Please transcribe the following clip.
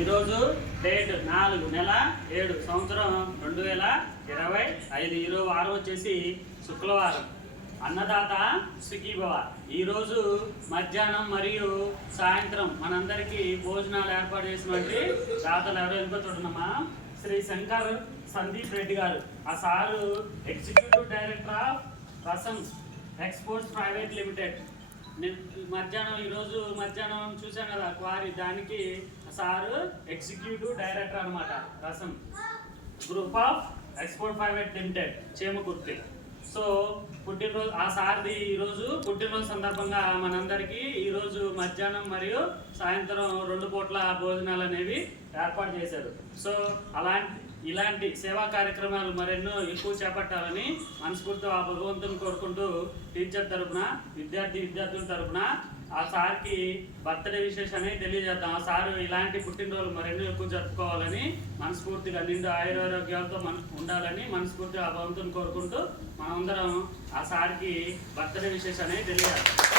ఈరోజు డేట్ 4/7 సంవత్సరం 2025. ఈరోజు వారం వచ్చేసి శుక్రవారం. అన్నదాత సుఖీభవ. ఈరోజు మధ్యాహ్నం మరియు సాయంత్రం మనందరికీ భోజనాలు ఏర్పాటు చేసినటువంటి దాతలు ఎవరో వెళ్ళిపోతున్నామా? శ్రీ శంకర్ సందీప్ రెడ్డి గారు. ఆ sir executive director of Rasans exports private limited. ఈరోజు మధ్యాహ్నం చూసాను కదా క్వారీ, దానికి సారు ఎగ్జిక్యూటివ్ డైరెక్టర్ అనమాట. రసం group of export private limited, Chemakurthi. So పుట్టినరోజు ఆ సార్ది ఈరోజు పుట్టినరోజు సందర్భంగా మనందరికీ ఈరోజు మధ్యాహ్నం మరియు సాయంత్రం 2 పూట్ల భోజనాలు అనేవి ఏర్పాటు చేశారు. సో ఇలాంటి సేవా కార్యక్రమాలు మరెన్నో ఎక్కువ చేపట్టాలని మనస్ఫూర్తిగా ఆ భగవంతుని కోరుకుంటూ టీచర్ తరఫున విద్యార్థుల తరఫున ఆ సార్కి బర్త్డే విశేషాన్ని తెలియజేద్దాం. ఆ సారు ఇలాంటి పుట్టినరోజులు మరెన్నో ఎక్కువ జరుపుకోవాలని మనస్ఫూర్తిగా నిండు ఆయురారోగ్యాలతో ఉండాలని మనస్ఫూర్తిగా ఆ భగవంతుని కోరుకుంటూ మనందరం ఆ సార్కి బర్త్డే విశేషాన్ని తెలియజేద్దాం.